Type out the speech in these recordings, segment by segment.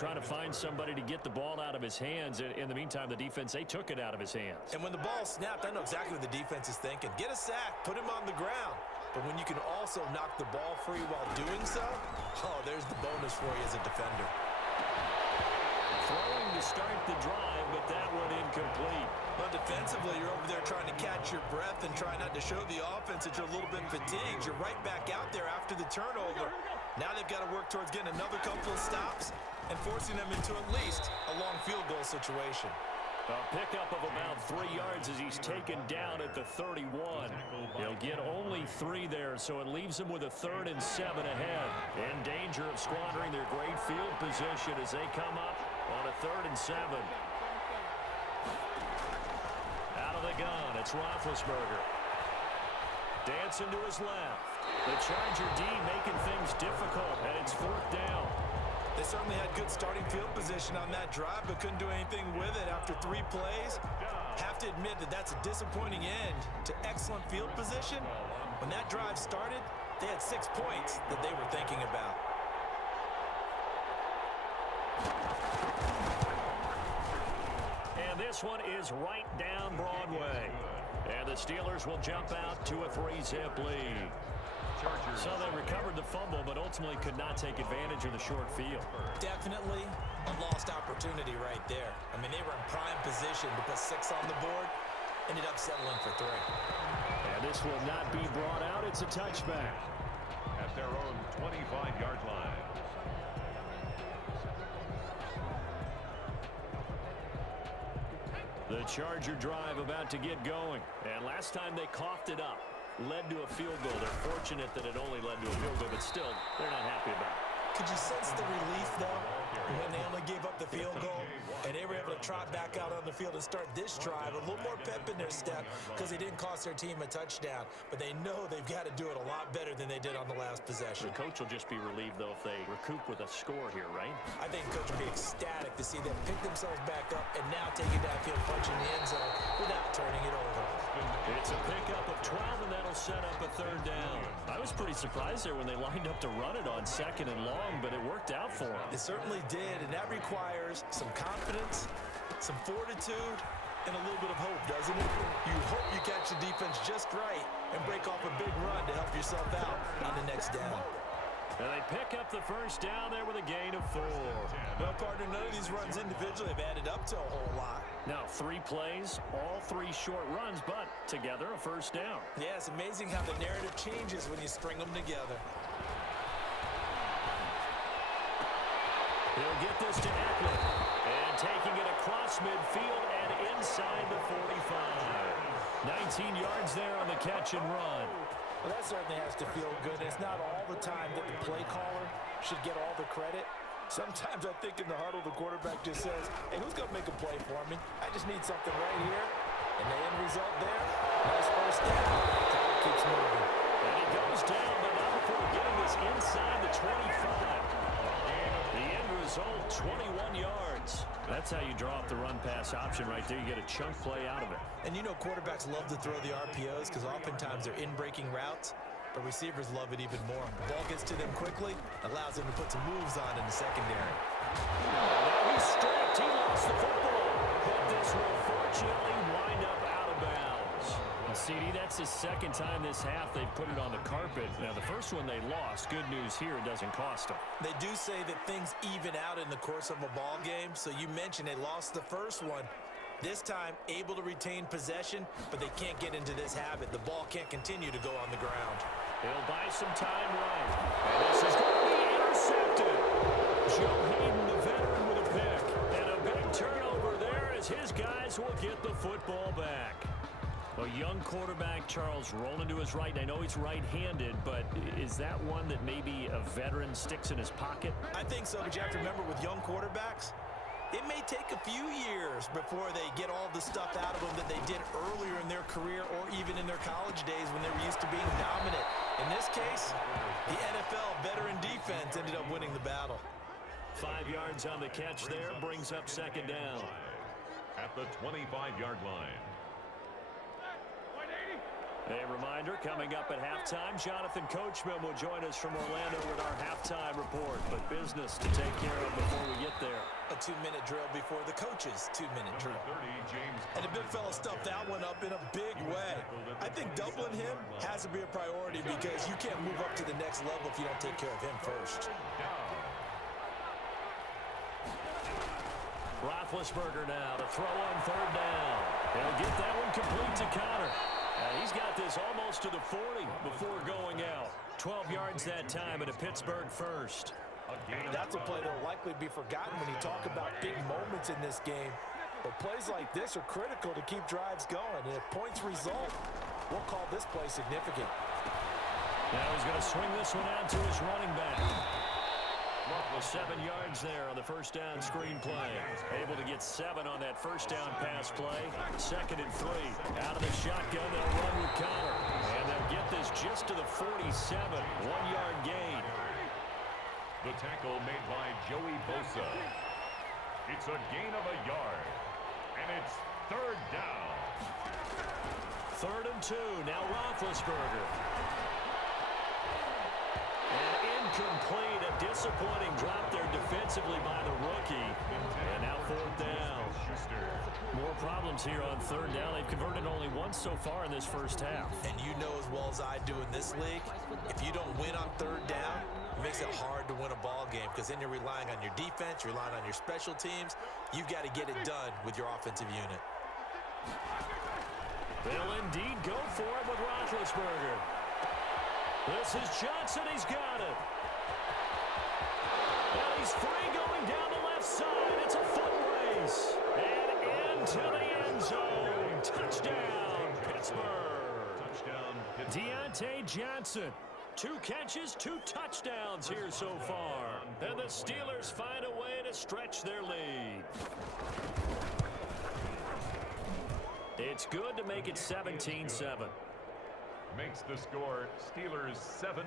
trying to find somebody to get the ball out of his hands. In the meantime, the defense, they took it out of his hands. And when the ball snapped, I know exactly what the defense is thinking. Get a sack, put him on the ground. But when you can also knock the ball free while doing so, oh, there's the bonus for you as a defender. Throwing to start the drive, but that one incomplete. Well, defensively, you're over there trying to catch your breath and try not to show the offense that you're a little bit fatigued. You're right back out there after the turnover. Now they've got to work towards getting another couple of stops and forcing them into at least a long field goal situation. A pickup of about 3 yards as he's taken down at the 31. He'll get only 3 there, so it leaves him with a 3rd and 7 ahead. In danger of squandering their great field position as they come up on a 3rd and 7. Out of the gun, it's Roethlisberger. Dancing to his left. The Charger D making things difficult, and it's 4th down. They certainly had good starting field position on that drive, but couldn't do anything with it after 3 plays. Have to admit that that's a disappointing end to excellent field position. When that drive started, they had 6 points that they were thinking about. And this one is right down Broadway. And the Steelers will jump out to a 3-zip lead. So they recovered the fumble, but ultimately could not take advantage of the short field. Definitely a lost opportunity right there. I mean, they were in prime position to put 6 on the board. Ended up settling for 3. And this will not be brought out. It's a touchback. At their own 25-yard line. The Charger drive about to get going. And last time they coughed it up. Led to a field goal. They're fortunate that it only led to a field goal, but still, they're not happy about it. Could you sense the relief, though, when they only gave up the field goal and they were able to trot back out on the field and start this drive? A little more pep in their step because they didn't cost their team a touchdown, but they know they've got to do it a lot better than they did on the last possession. The coach will just be relieved, though, if they recoup with a score here, right? I think the coach will be ecstatic to see them pick themselves back up and now take it downfield, punching the end zone without turning it over. It's a pickup of 12, and that'll set up a 3rd down. I was pretty surprised there when they lined up to run it on 2nd and long, but it worked out for them. It certainly did, and that requires some confidence, some fortitude, and a little bit of hope, doesn't it? You hope you catch the defense just right and break off a big run to help yourself out on the next down. And they pick up the 1st down there with a gain of 4. Well, partner, none of these runs individually have added up to a whole lot. Now 3 plays, all 3 short runs, but together a 1st down. Yeah, it's amazing how the narrative changes when you string them together. He'll get this to Eckler. And taking it across midfield and inside the 45. 19 yards there on the catch and run. Well, that certainly has to feel good. It's not all the time that the play caller should get all the credit. Sometimes I think in the huddle, the quarterback just says, hey, who's going to make a play for me? I just need something right here. And the end result there, nice 1st down. Clock keeps moving. And he goes down, but not before getting this inside the 25. The end result, 21 yards. That's how you draw up the run-pass option right there. You get a chunk play out of it. And you know quarterbacks love to throw the RPOs because oftentimes they're in-breaking routes, but receivers love it even more. The ball gets to them quickly, allows them to put some moves on in the secondary. Now he's stripped. He lost the football, but this will fortunately wind up out of bounds. And CD, that's the 2nd time this half they've put it on the carpet. Now, the first one they lost. Good news here, it doesn't cost them. They do say that things even out in the course of a ball game. So you mentioned they lost the first one. This time, able to retain possession, but they can't get into this habit. The ball can't continue to go on the ground. He'll buy some time right. And this is going to be intercepted. Joe Hayden, the veteran, with a pick. And a big turnover there as his guys will get the football back. A young quarterback, Charles, rolling to his right. I know he's right-handed, but is that one that maybe a veteran sticks in his pocket? I think so, but you have to remember with young quarterbacks, it may take a few years before they get all the stuff out of them that they did earlier in their career or even in their college days when they were used to being dominant. In this case, the NFL veteran defense ended up winning the battle. 5 yards on the catch there, brings up 2nd down. At the 25-yard line. A reminder, coming up at halftime, Jonathan Coachman will join us from Orlando with our halftime report. But business to take care of before we get there. A 2-minute drill before the coach's 2-minute drill. 30, James. And the big fella stuffed that one up in a big way. I think doubling him has to be a priority because you can't move up to the next level if you don't take care of him first. Roethlisberger now to throw on third down. He'll get that one complete to Connor. He's got this almost to the 40 before going out. 12 yards that time and a Pittsburgh first. That's a play that will likely be forgotten when you talk about big moments in this game. But plays like this are critical to keep drives going. And if points result, we'll call this play significant. Now he's going to swing this one out to his running back. 7 yards there on the first down screen play. Able to get 7 on that first down pass play. 2nd and 3. Out of the shotgun, they'll run with Connor. And they'll get this just to the 47. 1-yard gain. The tackle made by Joey Bosa. It's a gain of a yard. And it's third down. 3rd and 2. Now Roethlisberger. Incomplete. A disappointing drop there defensively by the rookie. And now 4th down. More problems here on 3rd down. They've converted only once so far in this first half. And you know as well as I do in this league, if you don't win on 3rd down, it makes it hard to win a ball game because then you're relying on your defense, you're relying on your special teams. You've got to get it done with your offensive unit. They'll indeed go for it with Roethlisberger. This is Johnson. He's got it. Well, he's free going down the left side. It's a foot race. And into the end zone. Touchdown, Pittsburgh. Touchdown, Deontay Johnson. 2 catches, 2 touchdowns here so far. And the Steelers find a way to stretch their lead. It's good to make it 17-7. Makes the score Steelers 17,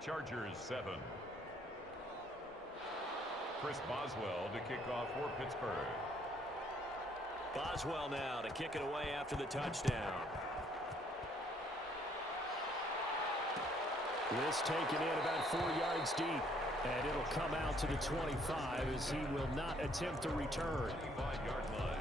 Chargers 7. Chris Boswell to kick off for Pittsburgh. Boswell now to kick it away after the touchdown. This taken in about 4 yards deep. And it'll come out to the 25 as he will not attempt to return. 25-yard line.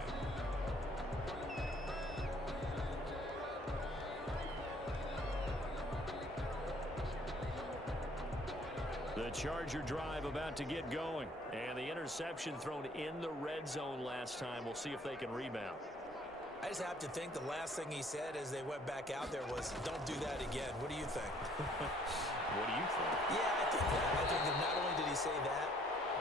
The Charger drive about to get going. And the interception thrown in the red zone last time. We'll see if they can rebound. I just have to think the last thing he said as they went back out there was, don't do that again. What do you think? What do you think? Yeah, I think that. I think that not only did he say that,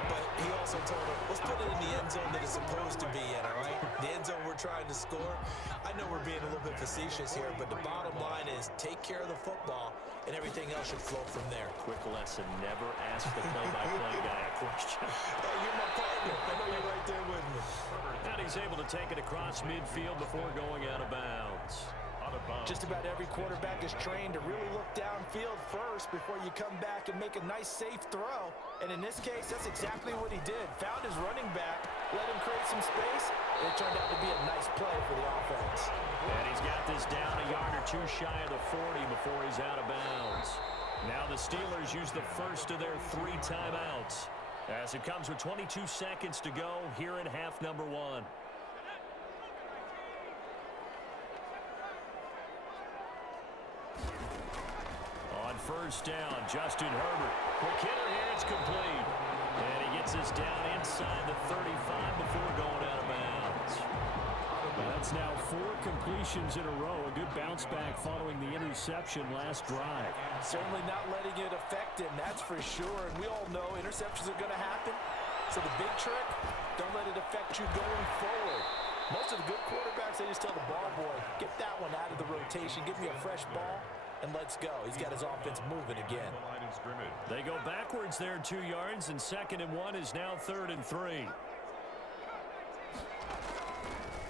but he also told him, let's put it in the end zone that it's supposed to be in, all right? The end zone we're trying to score. I know we're being a little bit facetious here, but the bottom line is take care of the football, and everything else should flow from there. Quick lesson, never ask the play-by-play guy a question. Hey, you're my partner. I know you're right there with me. And he's able to take it across midfield before going out of bounds. Just about every quarterback is trained to really look downfield first before you come back and make a nice, safe throw. And in this case, that's exactly what he did. Found his running back, let him create some space, and it turned out to be a nice play for the offense. And he's got this down a yard or 2 shy of the 40 before he's out of bounds. Now the Steelers use the first of their 3 timeouts as it comes with 22 seconds to go here in half number 1. On first down, Justin Herbert. Quick hitter here, it's complete. And he gets this down inside the 35 before going out of bounds. That's now 4 completions in a row. A good bounce back following the interception last drive. Certainly not letting it affect him, that's for sure. And we all know interceptions are going to happen. So the big trick, don't let it affect you going forward. Most of the good quarterbacks, they just tell the ball boy, get that one out of the rotation, give me a fresh ball, and let's go. He's got his offense moving again. They go backwards there 2 yards, and 2nd and 1 is now 3rd and 3.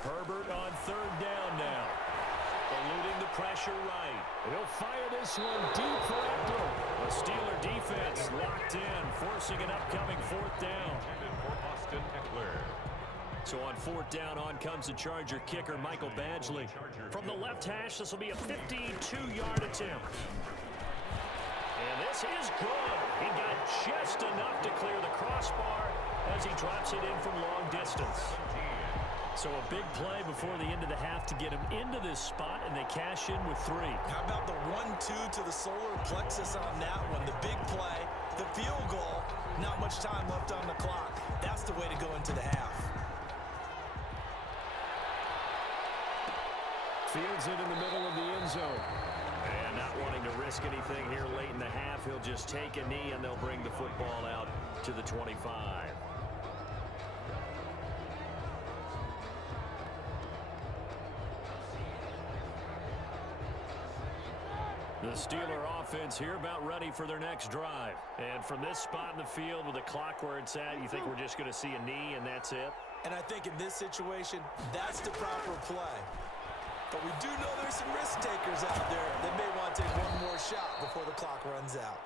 Herbert on 3rd down now. Eluding the pressure right. He'll fire this one deep for Eckler. The Steeler defense locked in, forcing an upcoming 4th down. For Austin Eckler. So on 4th down, on comes the Charger kicker, Michael Badgley. From the left hash, this will be a 52-yard attempt. And this is good. He got just enough to clear the crossbar as he drops it in from long distance. So a big play before the end of the half to get him into this spot, and they cash in with 3. How about the 1-2 to the solar plexus on that one? The big play, the field goal, not much time left on the clock. That's the way to go into the half. Fields it in the middle of the end zone. And not wanting to risk anything here late in the half, he'll just take a knee, and they'll bring the football out to the 25. The Steeler offense here about ready for their next drive. And from this spot in the field with the clock where it's at, you think we're just going to see a knee and that's it? And I think in this situation, that's the proper play. But we do know there's some risk takers out there that may want to take one more shot before the clock runs out.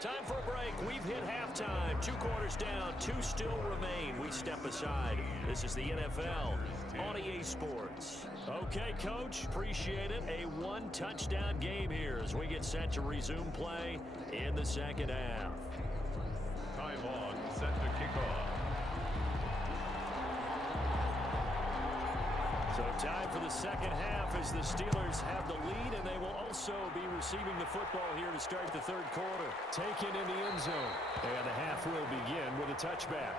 Time for a break. We've hit halftime. 2 quarters down. 2 still remain. We step aside. This is the NFL on EA Sports. Okay, Coach. Appreciate it. A 1-touchdown game here as we get set to resume play in the second half. Ty Long set to kick off. So time for the second half as the Steelers have the lead, and they will also be receiving the football here to start the 3rd quarter. Taken in the end zone, and the half will begin with a touchback.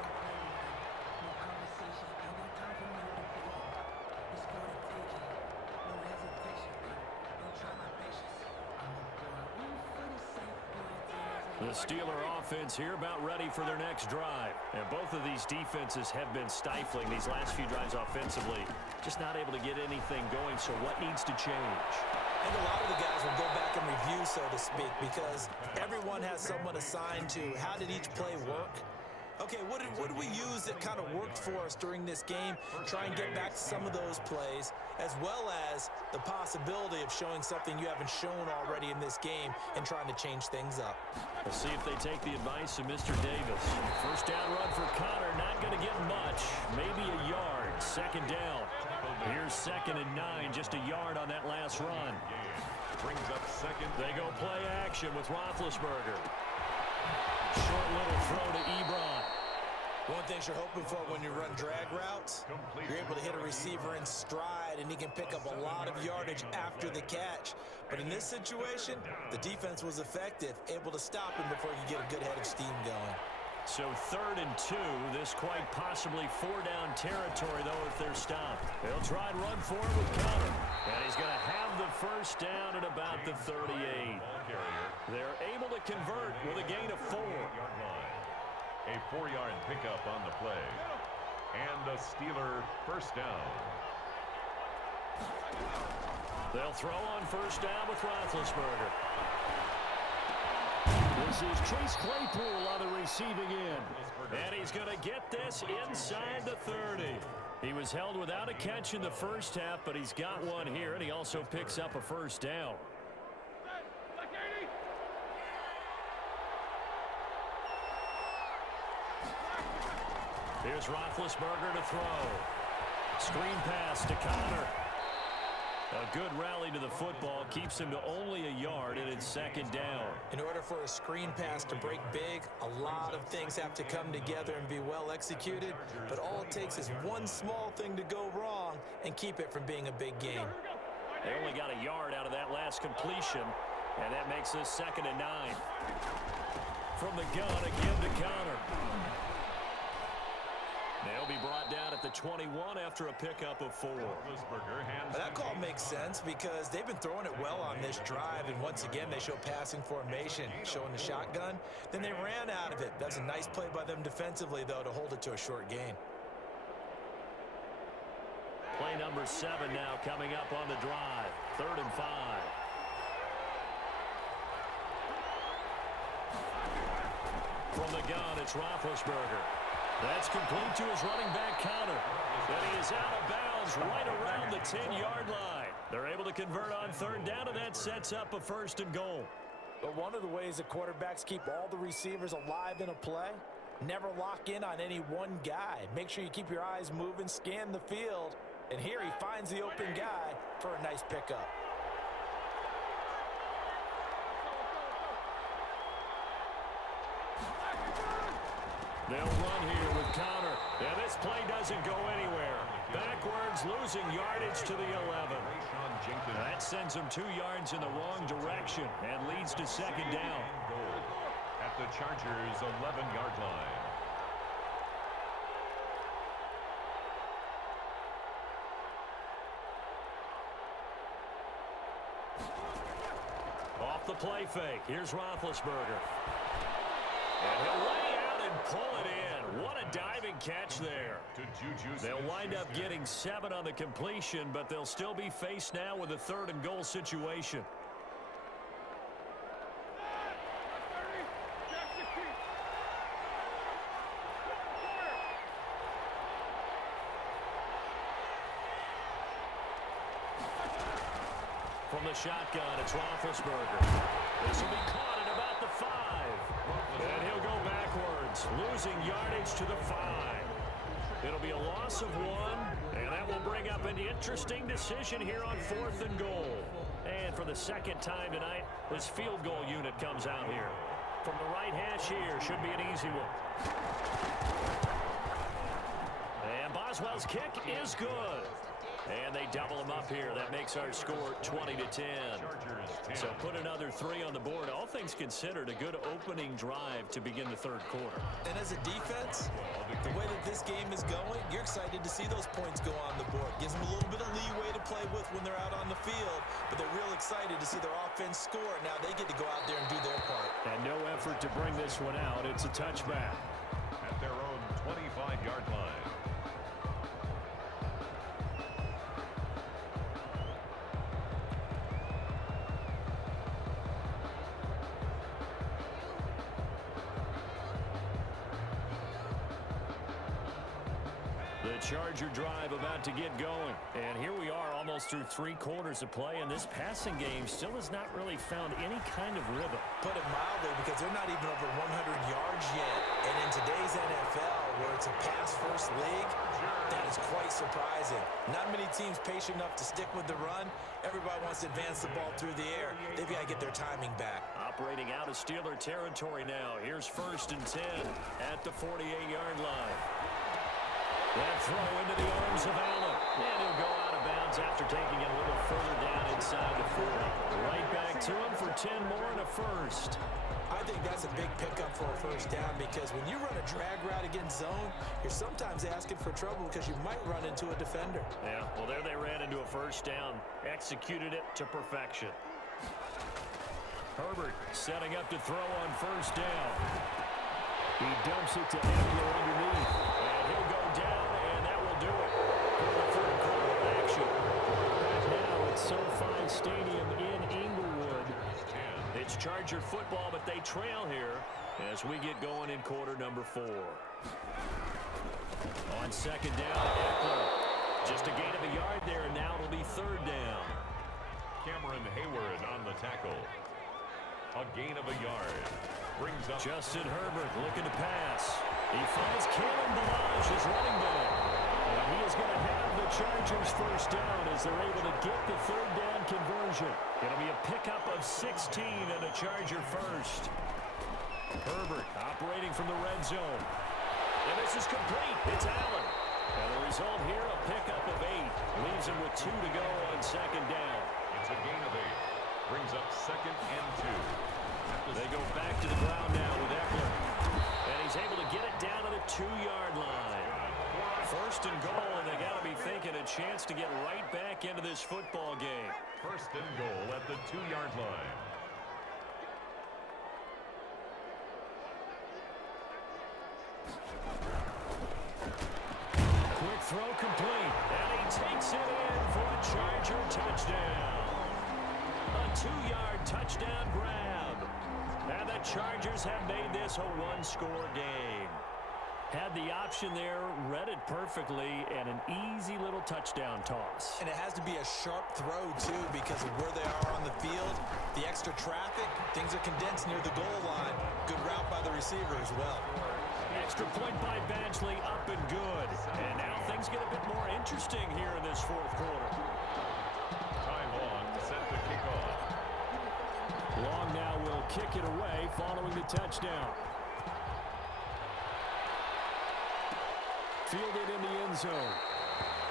The Steeler offense here about ready for their next drive. And both of these defenses have been stifling these last few drives offensively. Just not able to get anything going, so what needs to change? I think a lot of the guys will go back and review, so to speak, because everyone has someone assigned to how did each play work. Okay, what did we use that kind of worked for us during this game? Try and get back to some of those plays, as well as the possibility of showing something you haven't shown already in this game and trying to change things up. We'll see if they take the advice of Mr. Davis. First down run for Connor, not going to get much. Maybe a yard. 2nd down. Here's 2nd and 9, just a yard on that last run. Brings up 2nd. They go play action with Roethlisberger. Short little throw to Ebron. One thing you're hoping for when you run drag routes, you're able to hit a receiver in stride, and he can pick up a lot of yardage after the catch. But in this situation, the defense was effective, able to stop him before he could get a good head of steam going. So 3rd and 2, this quite possibly 4-down territory, though, if they're stopped. They'll try and run for it with Connor. And he's going to have the first down at about the 38. They're able to convert with a gain of 4. A 4-yard pickup on the play. And a Steeler first down. They'll throw on first down with Roethlisberger. This is Chase Claypool on the receiving end. And he's going to get this inside the 30. He was held without a catch in the first half, but he's got one here, and he also picks up a first down. Here's Roethlisberger to throw. Screen pass to Connor. A good rally to the football keeps him to only a yard, and it's 2nd down. In order for a screen pass to break big, a lot of things have to come together and be well executed, but all it takes is one small thing to go wrong and keep it from being a big game. They only got a yard out of that last completion, and that makes this 2nd and 9. From the gun, again to Connor. They'll be brought down at the 21 after a pickup of 4. That call makes sense because they've been throwing it well on this drive, and once again they show passing formation, showing the shotgun. Then they ran out of it. That's a nice play by them defensively, though, to hold it to a short gain. Play number 7 now coming up on the drive. 3rd and 5. From the gun, it's Roethlisberger. That's complete to his running back, Connor. And he is out of bounds right around the 10-yard line. They're able to convert on 3rd down, and that sets up a 1st and goal. But one of the ways that quarterbacks keep all the receivers alive in a play Never lock in on any one guy. Make sure you keep your eyes moving, scan the field. And here he finds the open guy for a nice pickup. They'll run here with counter. Yeah, this play doesn't go anywhere. Backwards, losing yardage to the 11. That sends them 2 yards in the wrong direction and leads to second down. At the Chargers' 11-yard line. Off the play fake. Here's Roethlisberger. And he'll lay out and pull it in. What a diving catch there. They'll wind up getting 7 on the completion, but they'll still be faced now with a 3rd and goal situation. From the shotgun, it's Roethlisberger. This will be caught at about the 5. And he'll go backwards, losing yardage to the 5. It'll be a loss of 1, and that will bring up an interesting decision here on 4th and goal. And for the 2nd time tonight, this field goal unit comes out here. From the right hash here, should be an easy one. And Boswell's kick is good. And they double them up here. That makes our score 20-10. So put another 3 on the board. All things considered, a good opening drive to begin the 3rd quarter. And as a defense, the way that this game is going, you're excited to see those points go on the board. Gives them a little bit of leeway to play with when they're out on the field, but they're real excited to see their offense score. Now they get to go out there and do their part. And no effort to bring this one out. It's a touchback. At their own 25-yard line. Charger drive about to get going. And here we are almost through 3 quarters of play, and this passing game still has not really found any kind of rhythm. Put it mildly, because they're not even over 100 yards yet. And in today's NFL, where it's a pass-first league, that is quite surprising. Not many teams patient enough to stick with the run. Everybody wants to advance the ball through the air. They've got to get their timing back. Operating out of Steeler territory now. Here's 1st and 10 at the 48-yard line. That throw into the arms of Allen. And he'll go out of bounds after taking it a little further down inside the 40. Right back to him for 10 more and a first. I think that's a big pickup for a first down, because when you run a drag route against zone, you're sometimes asking for trouble because you might run into a defender. Yeah, well, there they ran into a first down. Executed it to perfection. Herbert setting up to throw on 1st down. He dumps it to Eckler underneath. And he'll go down, and that will do it for the 3rd quarter of action. Right now at SoFi Stadium in Inglewood. It's Charger football, but they trail here as we get going in quarter number 4. On 2nd down, Eckler. Just a gain of a yard there, and now it'll be 3rd down. Cameron Hayward on the tackle. A gain of a yard. Brings up Justin Herbert looking to pass. He finds Kalen Ballage, his running back. And he is going to have the Chargers first down as they're able to get the 3rd down conversion. It'll be a pickup of 16 and a Charger first. Herbert operating from the red zone. And this is complete. It's Allen. And the result here, a pickup of 8. Leaves him with 2 to go on 2nd down. It's a gain of 8. Brings up 2nd and 2. They go back to the ground now with Eckler. And he's able to get it down to the 2-yard line. 1st and goal, and they got to be thinking a chance to get right back into this football game. 1st and goal at the 2-yard line. Quick throw complete. And he takes it in for a Charger touchdown. A 2-yard touchdown grab. And the Chargers have made this a 1-score game. Had the option there, read it perfectly, and an easy little touchdown toss. And it has to be a sharp throw, too, because of where they are on the field. The extra traffic, things are condensed near the goal line. Good route by the receiver as well. extra point by Badgley, up and good. And now things get a bit more interesting here in this fourth quarter. Ty Long set to kick off. Long now will kick it away following the touchdown. Fielded in the end zone.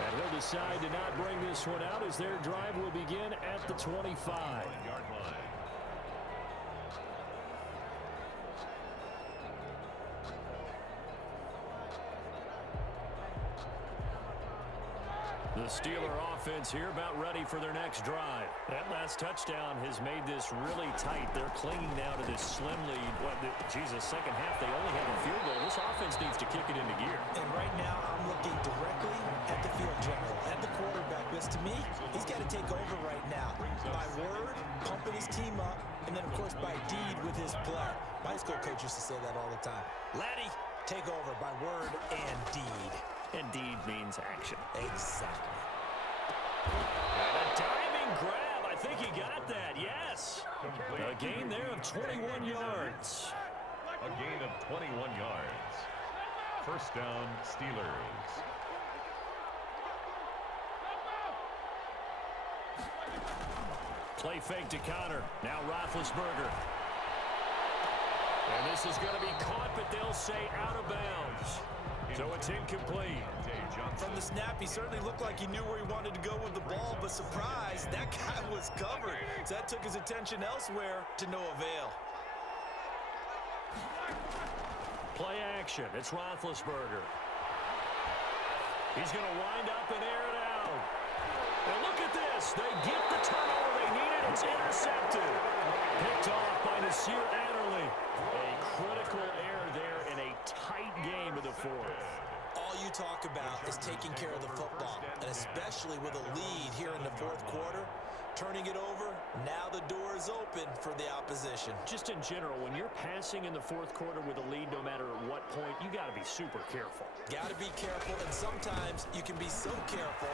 And he'll decide to not bring this one out as their drive will begin at the 25-yard line. The Steeler offense here about ready for their next drive. That last touchdown has made this really tight. They're clinging now to this slim lead. Second half, they only have a field goal. This offense needs to kick it into gear. And right now, I'm looking directly at the field general, at the quarterback. Because to me, he's got to take over right now. By word, pumping his team up, and then, of course, by deed with his play. My high school coach used to say that all the time. Laddie, take over by word and deed. And deed means action. Exactly. And a diving grab. I think he got that, yes. A gain there of 21 yards. A gain of 21 yards. First down, Steelers. Play fake to Connor. Now Roethlisberger. And this is going to be caught, but they'll say out of bounds. So it's incomplete. From the snap, he certainly looked like he knew where he wanted to go with the ball, but surprise, that guy was covered. So that took his attention elsewhere to no avail. Play action. It's Roethlisberger. He's going to wind up and air it out. And look at this. They get the turnover they needed. It's intercepted. Picked off by Nasir Adderley. A critical error there in a tight game of the fourth. All you talk about is taking care of the football, and especially with a lead here in the fourth quarter. Turning it over, now the door is open for the opposition. Just in general, when you're passing in the fourth quarter with a lead, no matter at what point, you got to be super careful. Got to be careful, and sometimes you can be so careful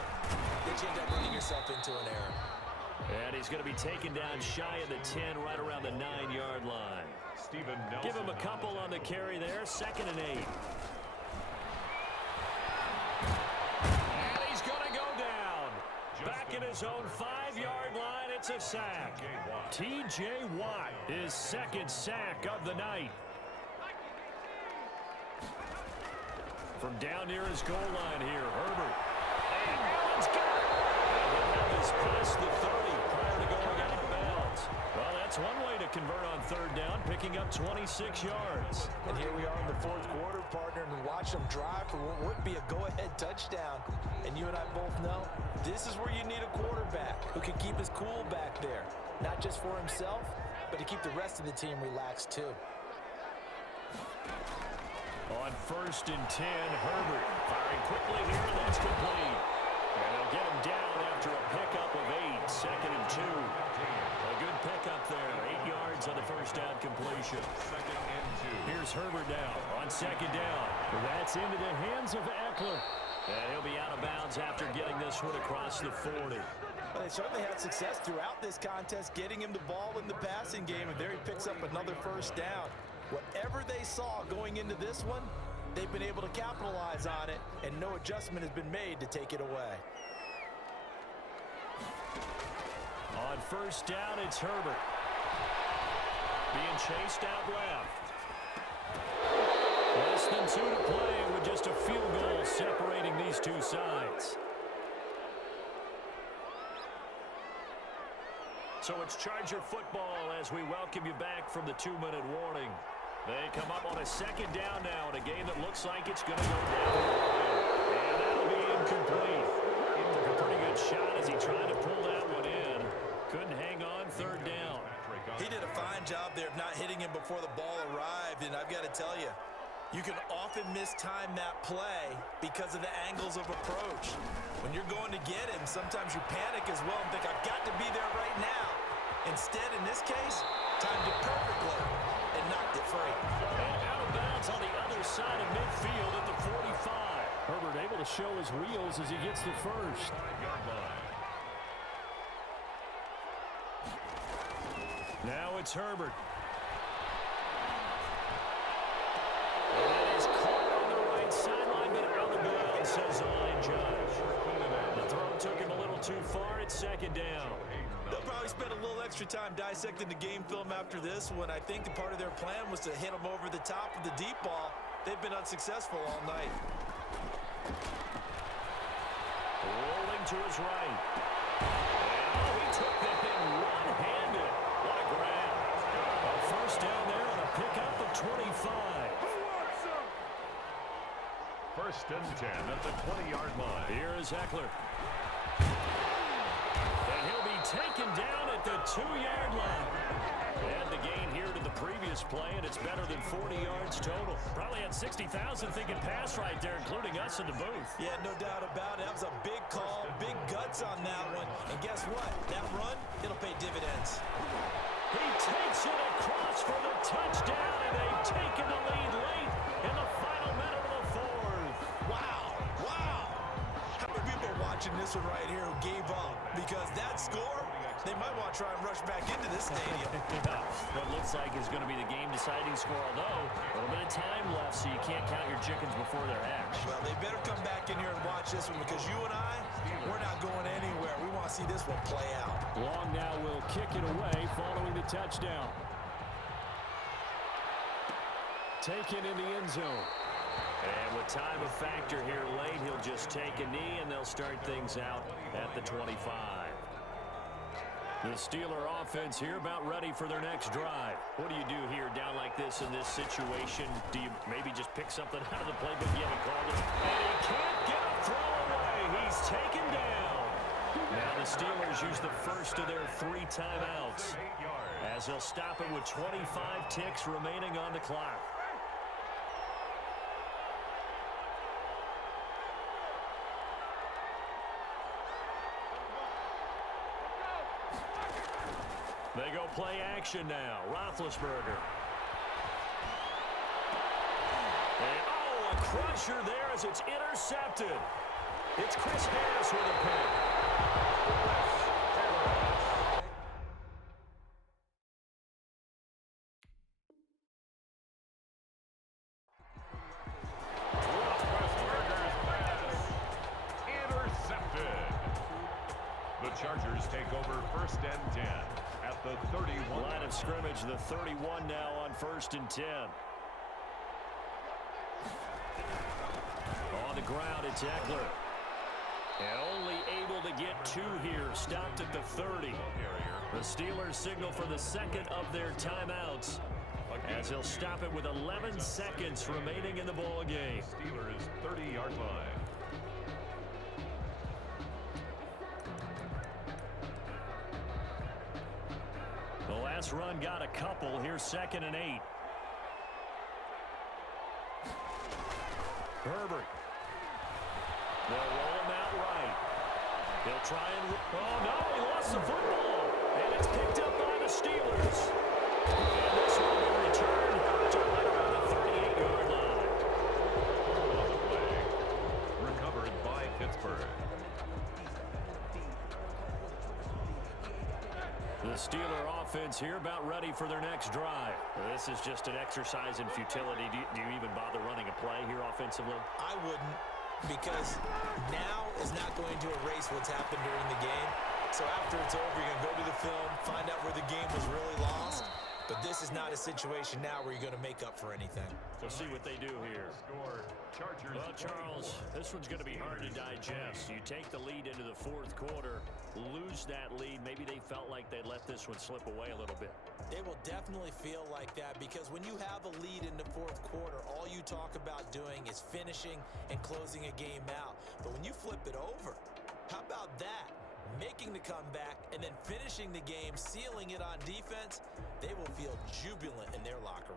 that you end up running yourself into an error. And he's going to be taken down shy of the 10, right around the 9-yard line. Give him a couple on the carry there, 2nd and 8. And he's going to go down. Back in his own 5-yard line, it's a sack. T.J. Watt, his 2nd sack of the night. From down near his goal line here, Herbert. And Allen's got it. And he'll have this past the 30 prior to going out of bounds. Well, that's one way to convert on 3rd down, picking up 26 yards. And here we are in the fourth quarter, partner, and watch them drive for what would be a go-ahead touchdown. And you and I both know this is where you need a quarterback who can keep his cool back there. Not just for himself, but to keep the rest of the team relaxed too. On 1st and 10, Herbert firing quickly here. That's complete. And they'll get him down after a pickup of 8. 2nd and 2. A good pickup there. 8 yards on the first down completion. 2nd and 2. Here's Herbert now on 2nd down. That's into the hands of Eckler. And he'll be out of bounds after getting this one across the 40. Well, they certainly had success throughout this contest, getting him the ball in the passing game, and there he picks up another first down. Whatever they saw going into this one, they've been able to capitalize on it, and no adjustment has been made to take it away. On 1st down, it's Herbert. Being chased out left. Less than 2 to play with just a field goal separating these two sides. So it's Charger football as we welcome you back from the 2-minute warning. They come up on a 2nd down now in a game that looks like it's going to go down. And that'll be incomplete. He took a pretty good shot as he tried to pull that one in. Couldn't hang on 3rd down. He did a fine job there of not hitting him before the ball arrived, and I've got to tell you, you can often mistime that play because of the angles of approach. When you're going to get him, sometimes you panic as well and think, I've got to be there right now. Instead, in this case, timed it perfectly and knocked it free. And out of bounds on the other side of midfield at the 45. Herbert able to show his wheels as he gets the first. Now it's Herbert. And that is caught. too far. It's second down. They'll probably spend a little extra time dissecting the game film after this one. I think part of their plan was to hit them over the top of the deep ball. They've been unsuccessful all night. Rolling to his right. And he took the hit one-handed. What a grab. A first down there on a pickup of 25. First and 10 at the 20-yard line. Here is Eckler. And he'll be taken down at the 2-yard line. Add the gain here to the previous play, and it's better than 40 yards total. Probably had 60,000 thinking pass right there, including us in the booth. Yeah, no doubt about it. That was a big call, big guts on that one. And guess what? That run, it'll pay dividends. He takes it across for the touchdown, and they've taken the lead late in the final minute of the fourth. Wow, wow. How many people are watching this one right here who gave up? Because that score, they might want to try and rush back into this stadium. What looks like is going to be the game-deciding score, although a little bit of time left, so you can't count your chickens before they're hatched. Well, they better come back in here and watch this one because you and I, we're not going anywhere. We want to see this one play out. Long now will kick it away following the touchdown. Taken in the end zone. And with time a factor here late, he'll just take a knee, and they'll start things out at the 25. The Steeler offense here about ready for their next drive. What do you do here down like this in this situation? Do you maybe just pick something out of the playbook you haven't called it? And he can't get a throw away. He's taken down. Now the Steelers use the first of their 3 timeouts as they'll stop it with 25 ticks remaining on the clock. They go play action now. Roethlisberger. And, oh, a crusher there as it's intercepted. It's Chris Harris with a pick. Roethlisberger's pass intercepted. The Chargers take over first and 10. At the 31. Line of scrimmage, the 31 now on first and 10. On the ground, it's Eckler. And only able to get 2 here. Stopped at the 30. The Steelers signal for the second of their timeouts as they'll stop it with 11 seconds remaining in the ball game. Steelers 30-yard line. The last run got a couple. Here's 2nd and 8. Herbert. They'll roll him out right. He'll try and... Oh, no, he lost the football. And it's picked up by the Steelers. And this will be returned to right around the 38-yard line. On the play. Recovered by Pittsburgh. The Steeler offense here about ready for their next drive. This is just an exercise in futility. Do you even bother running a play here offensively? I wouldn't, because now is not going to erase what's happened during the game. So after it's over, you're going to go to the film, find out where the game was really lost. But this is not a situation now where you're going to make up for anything. We'll see what they do here. Score. Chargers. Well, Charles, this one's going to be hard to digest. You take the lead into the 4th quarter, lose that lead. Maybe they felt like they let this one slip away a little bit. They will definitely feel like that because when you have a lead in the 4th quarter, all you talk about doing is finishing and closing a game out. But when you flip it over, how about that? Making the comeback and then finishing the game, sealing it on defense, they will feel jubilant in their locker room.